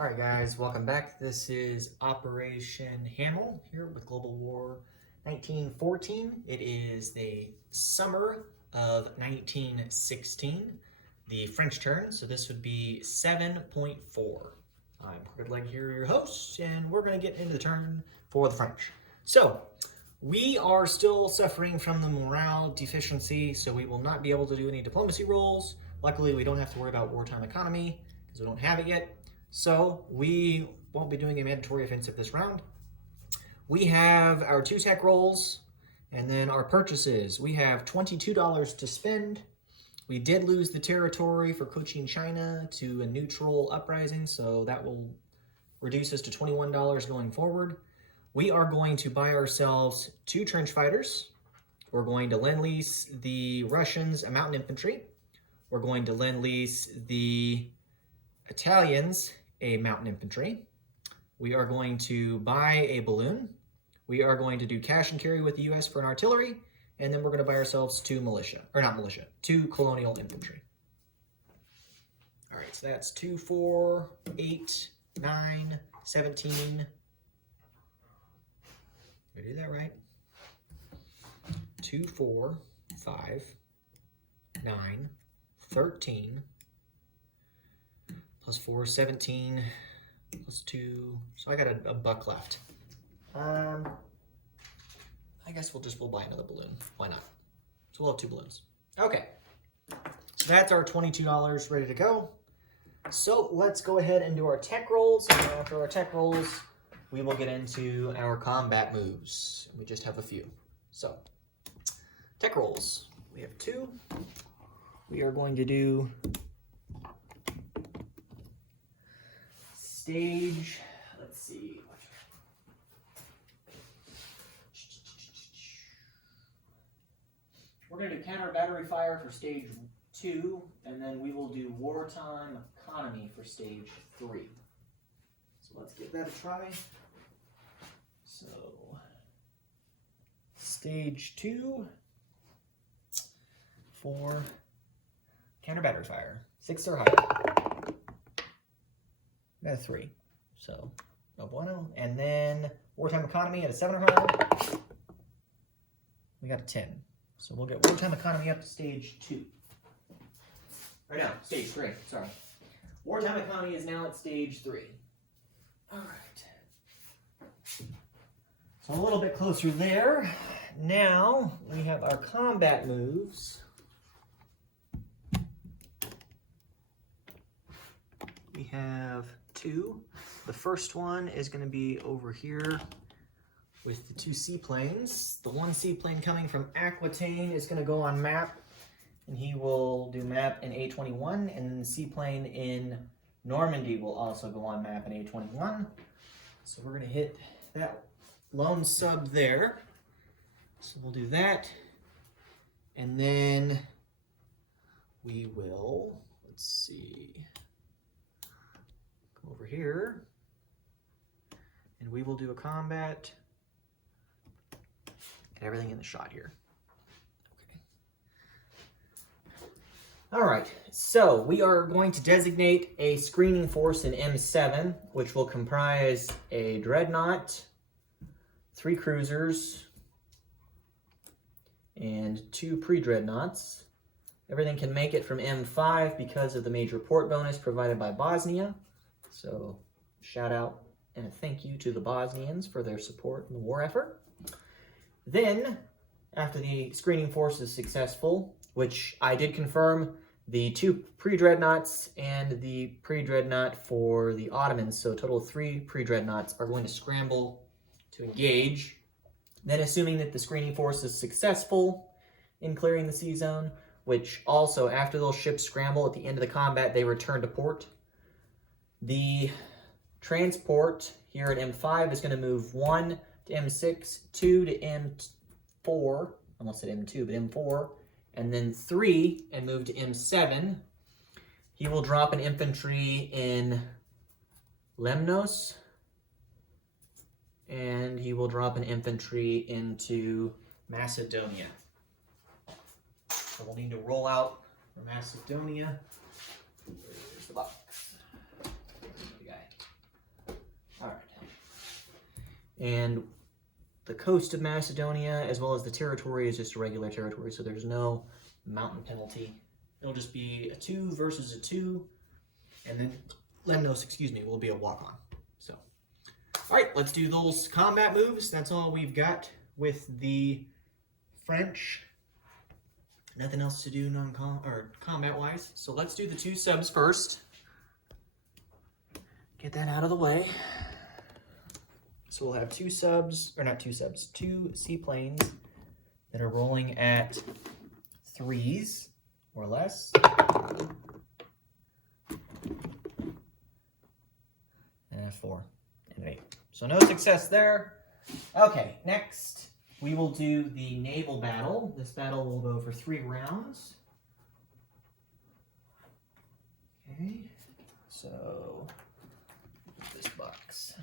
Alright guys, welcome back. This is Operation Hamel here with Global War 1914. It is the summer of 1916, the French turn, so this would be 7.4. I'm Crooked Leg here, your host, and we're going to get into the turn for the French. So, we are still suffering from the morale deficiency, so we will not be able to do any diplomacy rolls. Luckily, we don't have to worry about wartime economy, because we don't have it yet. So we won't be doing a mandatory offensive this round. We have our 2 tech rolls, and then our purchases. We have $22 to spend. We did lose the territory for Cochin, China to a neutral uprising, so that will reduce us to $21 going forward. We are going to buy ourselves 2 trench fighters. We're going to lend-lease the Russians a mountain infantry. We're going to lend-lease the Italians a mountain infantry. We are going to buy a balloon. We are going to do cash and carry with the US for an artillery, and then we're going to buy ourselves 2 colonial infantry. All right, so that's 2, 4, 8, 9, 17. Did I do that right? 2, 4, 5, 9, 13, plus 4, 17, plus 2. So I got a buck left. I guess we'll buy another balloon. Why not? So we'll have 2 balloons. Okay. So that's our $22 ready to go. So let's go ahead and do our tech rolls. And after our tech rolls, we will get into our combat moves. We just have a few. So, tech rolls. We have 2. We are going to do stage, let's see. We're going to do counter battery fire for stage 2, and then we will do wartime economy for stage 3. So let's give that a try. So, stage 2 for counter battery fire, 6 or higher. Got a 3, so no bueno. And then wartime economy at a 7 or higher. We got a 10. So we'll get wartime economy up to stage 2. Right now, stage 3, sorry. Wartime economy is now at stage 3. All right. So a little bit closer there. Now we have our combat moves. We have 2. The first one is going to be over here with the 2 seaplanes. The 1 seaplane coming from Aquitaine is going to go on map, and he will do map in A21, and then the seaplane in Normandy will also go on map in A21. So we're going to hit that lone sub there. So we'll do that, and then we will, let's see, come over here, and we will do a combat. Get everything in the shot here. Okay. All right, so we are going to designate a screening force in M7, which will comprise a dreadnought, 3 cruisers, and 2 pre-dreadnoughts. Everything can make it from M5 because of the major port bonus provided by Bosnia. So, shout out and a thank you to the Bosnians for their support in the war effort. Then, after the screening force is successful, which I did confirm, the 2 pre-dreadnoughts and the pre-dreadnought for the Ottomans, so a total of 3 pre-dreadnoughts, are going to scramble to engage. Then, assuming that the screening force is successful in clearing the sea zone, which also, after those ships scramble at the end of the combat, they return to port. The transport here at M5 is going to move 1 to M6, 2 to M4, I almost said M2, but M4, and then 3 and move to M7. He will drop an infantry in Lemnos, and he will drop an infantry into Macedonia. So we'll need to roll out for Macedonia. There's the box. The guy. And the coast of Macedonia, as well as the territory, is just a regular territory, so there's no mountain penalty. It'll just be a 2 versus a 2, and then Lemnos, excuse me, will be a walk-on. So, all right, let's do those combat moves. That's all we've got with the French. Nothing else to do combat-wise. So let's do the 2 subs first. Get that out of the way. So we'll have 2 subs, or not 2 subs, 2 seaplanes that are rolling at 3s or less. And a 4 and an 8. So no success there. Okay, next we will do the naval battle. This battle will go for 3 rounds. Okay, so this box.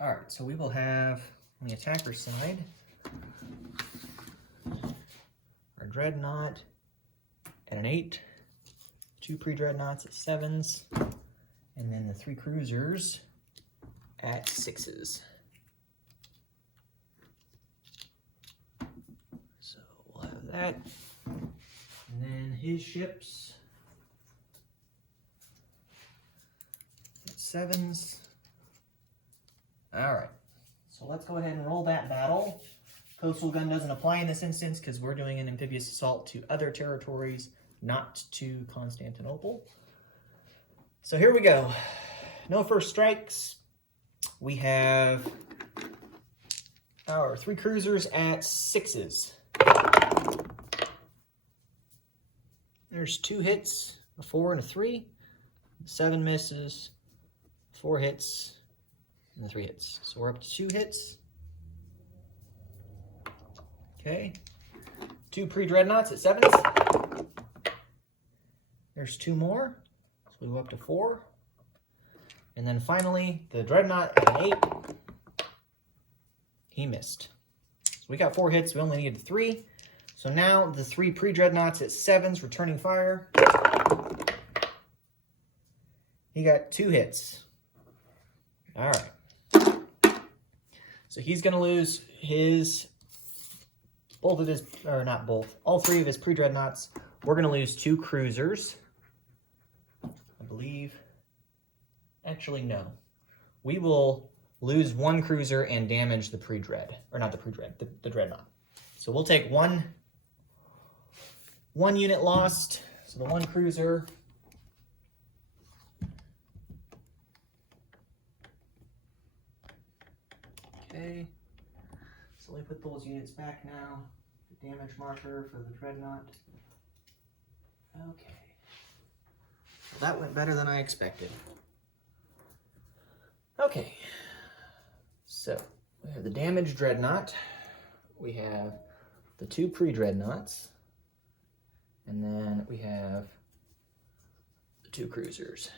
All right, so we will have on the attacker side our dreadnought at an 8, 2 pre-dreadnoughts at 7s, and then the 3 cruisers at 6s. So we'll have that. And then his ships at 7s. All right, so let's go ahead and roll that battle. Coastal gun doesn't apply in this instance because we're doing an amphibious assault to other territories, not to Constantinople. So here we go. No first strikes. We have our 3 cruisers at 6s. There's 2 hits, a 4 and a 3. 7 misses, 4 hits, and the 3 hits. So we're up to 2 hits. Okay. 2 pre-dreadnoughts at 7s. There's 2 more. So we go up to 4. And then finally, the dreadnought at an 8. He missed. So we got 4 hits. We only needed 3. So now the 3 pre-dreadnoughts at 7s returning fire. He got 2 hits. All right. So he's going to lose his, all 3 of his pre-dreadnoughts. We're going to lose 2 cruisers, I believe. Actually, no. We will lose 1 cruiser and damage the pre-dread, or not the pre-dread, the dreadnought. So we'll take one unit lost. So the 1 cruiser. Okay, so we put those units back now. The damage marker for the dreadnought. Okay, well, that went better than I expected. Okay, so we have the damaged dreadnought. We have the 2 pre-dreadnoughts, and then we have the 2 cruisers.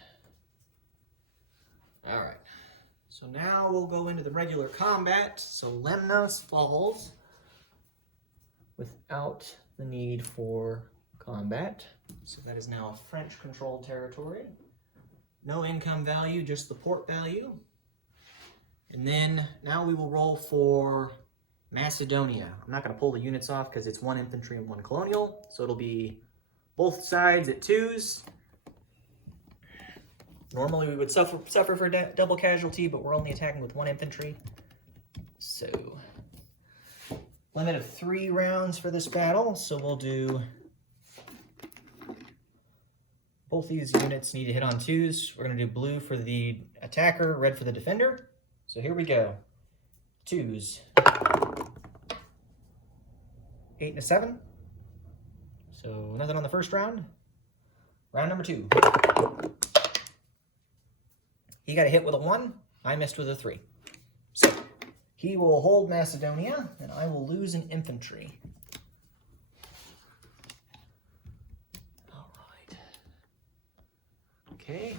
All right. So now we'll go into the regular combat. So Lemnos falls without the need for combat. So that is now a French-controlled territory. No income value, just the port value. And then now we will roll for Macedonia. I'm not going to pull the units off because it's 1 infantry and 1 colonial. So it'll be both sides at 2s. Normally we would suffer for double casualty, but we're only attacking with 1 infantry. So, limit of 3 rounds for this battle. So we'll do, both these units need to hit on 2s. We're going to do blue for the attacker, red for the defender. So here we go. 2s. 8 and a 7. So nothing on the first round. Round number 2. He got a hit with a 1. I missed with a 3. So he will hold Macedonia, and I will lose an infantry. All right. Okay.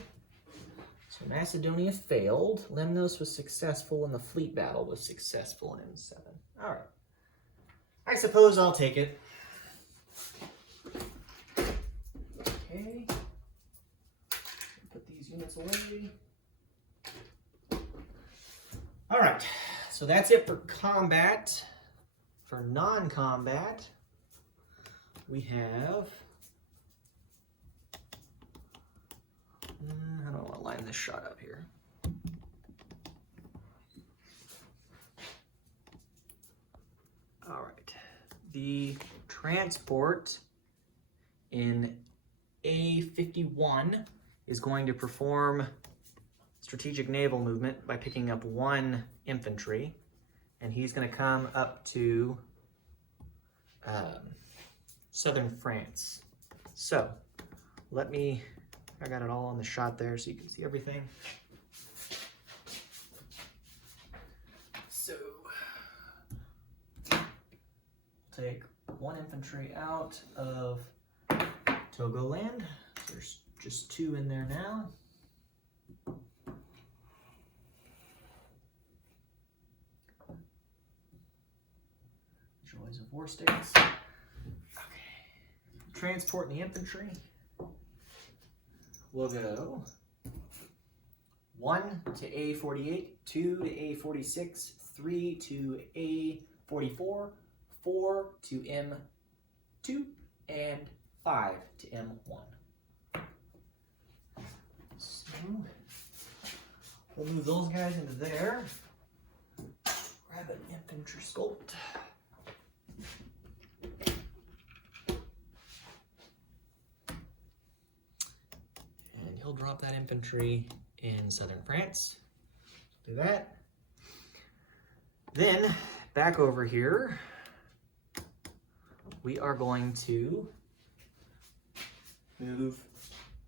So Macedonia failed. Lemnos was successful, and the fleet battle was successful in M7. All right. I suppose I'll take it. Okay. Put these units away. All right, so that's it for combat. For non-combat, we have, how do I want to line this shot up here? All right, the transport in A51 is going to perform strategic naval movement by picking up 1 infantry, and he's going to come up to southern France. So I got it all on the shot there so you can see everything. So take 1 infantry out of Togoland. There's just 2 in there now. Joys of War States. Okay. Transport the infantry. We'll go 1 to A48, 2 to A46, 3 to A44, 4 to M2, and 5 to M1. So we'll move those guys into there. Grab an infantry sculpt. And he'll drop that infantry in southern France. Do that. Then back over here, we are going to move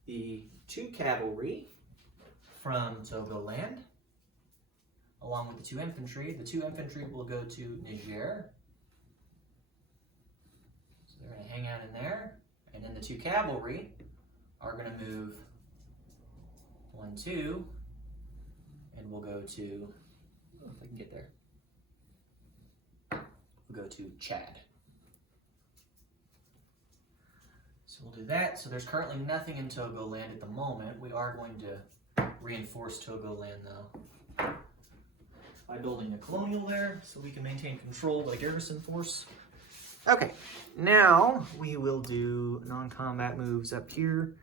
the 2 cavalry from Togoland, along with the 2 infantry. The 2 infantry will go to Niger. So they're going to hang out in there. And then the 2 cavalry are going to move 1, 2, and we'll go to, oh, if I can get there, we'll go to Chad. So we'll do that. So there's currently nothing in Togoland at the moment. We are going to reinforce Togoland though by building a colonial there so we can maintain control with a garrison force. Okay, now we will do non-combat moves up here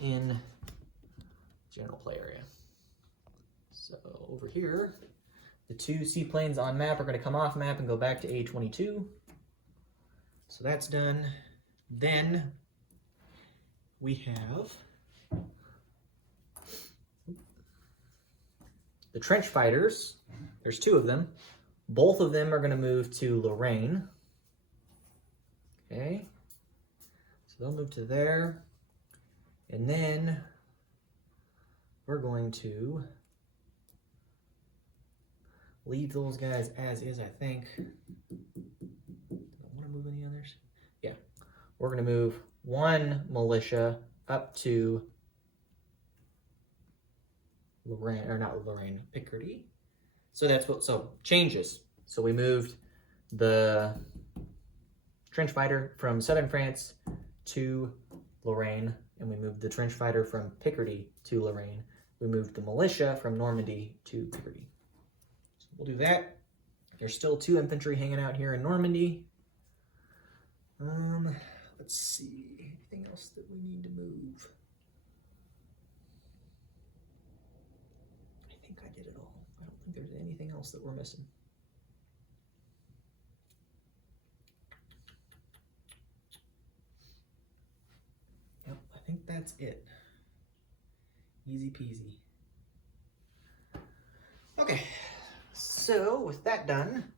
in general play area. So over here, the 2 seaplanes on map are going to come off map and go back to A22. So that's done. Then we have the trench fighters. There's 2 of them. Both of them are going to move to Lorraine. Okay. So they'll move to there. And then we're going to leave those guys as is, I think. Do I want to move any others? Yeah. We're going to move 1 militia up to Lorraine, or not Lorraine, Picardy. So that's what, so changes. So we moved the trench fighter from southern France to Lorraine, and we moved the trench fighter from Picardy to Lorraine. We moved the militia from Normandy to Picardy. So we'll do that. There's still 2 infantry hanging out here in Normandy. Let's see, anything else that we need to move? I think I did it all. I don't think there's anything else that we're missing. Yep, I think that's it. Easy peasy. Okay, so with that done,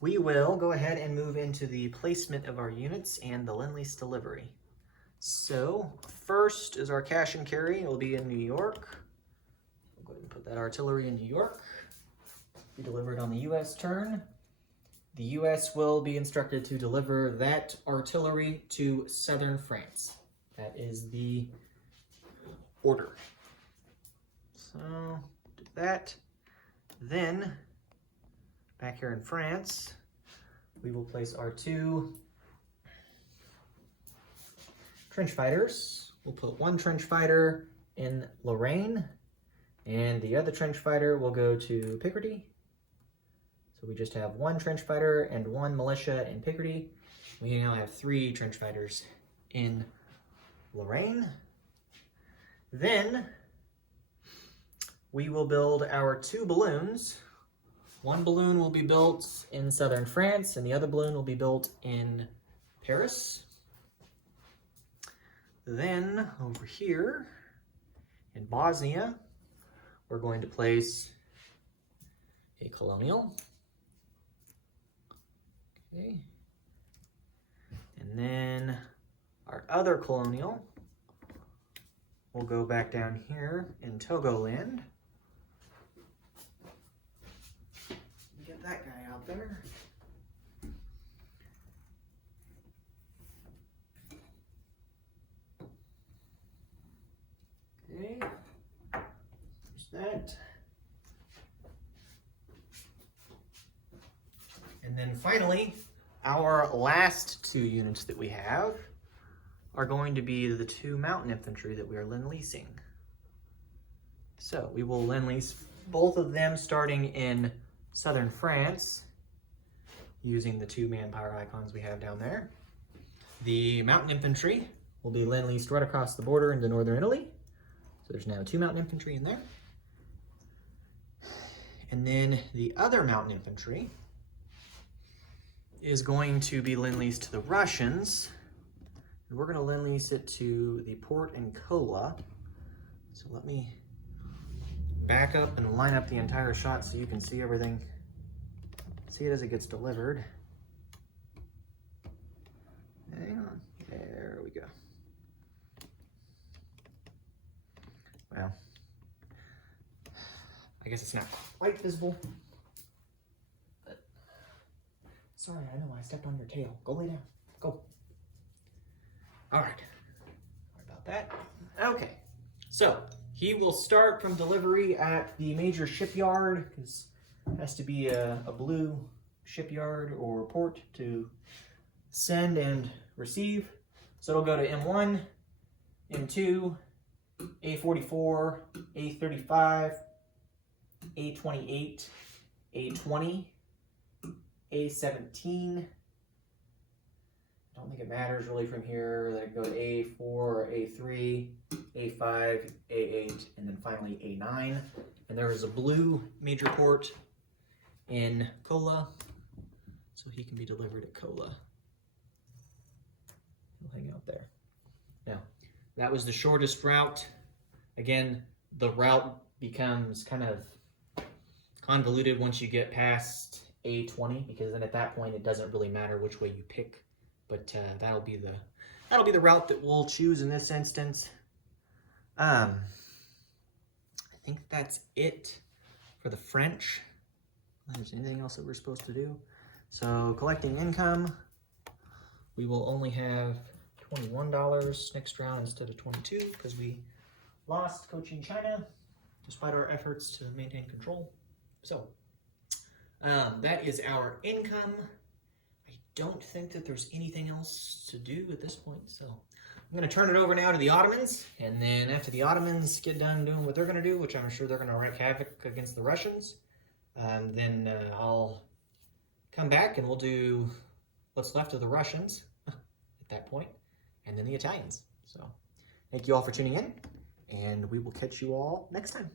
we will go ahead and move into the placement of our units and the Lend-Lease delivery. So first is our cash and carry. It will be in New York. We'll go ahead and put that artillery in New York. We deliver it on the U.S. turn. The U.S. will be instructed to deliver that artillery to southern France. That is the order. So do that. Then back here in France, we will place our 2 trench fighters. We'll put 1 trench fighter in Lorraine And the other trench fighter will go to Picardy. So we just have one trench fighter and one militia in Picardy. We now have 3 trench fighters in Lorraine. Then we will build our 2 balloons. One balloon will be built in southern France, and the other balloon will be built in Paris. Then over here in Bosnia, we're going to place a colonial. Okay. And then our other colonial will go back down here in Togoland. Get that guy out there. Okay, there's that. And then finally, our last 2 units that we have are going to be the 2 mountain infantry that we are lend-leasing. So we will lend-lease both of them starting in southern France using the 2 manpower icons we have down there. The mountain infantry will be lend-leased right across the border into northern Italy. So there's now 2 mountain infantry in there. And then the other mountain infantry is going to be lend-leased to the Russians. And we're going to lend-lease it to the port in Kola. So let me back up and line up the entire shot so you can see everything. See it as it gets delivered. Hang on. There we go. Well, I guess it's not quite visible. But sorry, I know I stepped on your tail. Go lay down. Go. All right. Sorry about that. Okay. So he will start from delivery at the major shipyard, because it has to be a blue shipyard or port to send and receive. So it'll go to M1, M2, A44, A35, A28, A20, A17. I don't think it matters really from here. Then go to A4 or A3, A5, A8, and then finally A9. And there is a blue major port in Kola, so he can be delivered at Kola. He'll hang out there. Now, that was the shortest route. Again, the route becomes kind of convoluted once you get past A20, because then at that point it doesn't really matter which way you pick. But that'll be the route that we'll choose in this instance. I think that's it for the French. Unless there's anything else that we're supposed to do. So collecting income, we will only have $21 next round instead of 22 because we lost coaching China despite our efforts to maintain control. So that is our income. I don't think that there's anything else to do at this point, so I'm going to turn it over now to the Ottomans, and then after the Ottomans get done doing what they're going to do, which I'm sure they're going to wreak havoc against the Russians, then I'll come back and we'll do what's left of the Russians at that point, and then the Italians. So thank you all for tuning in, and we will catch you all next time.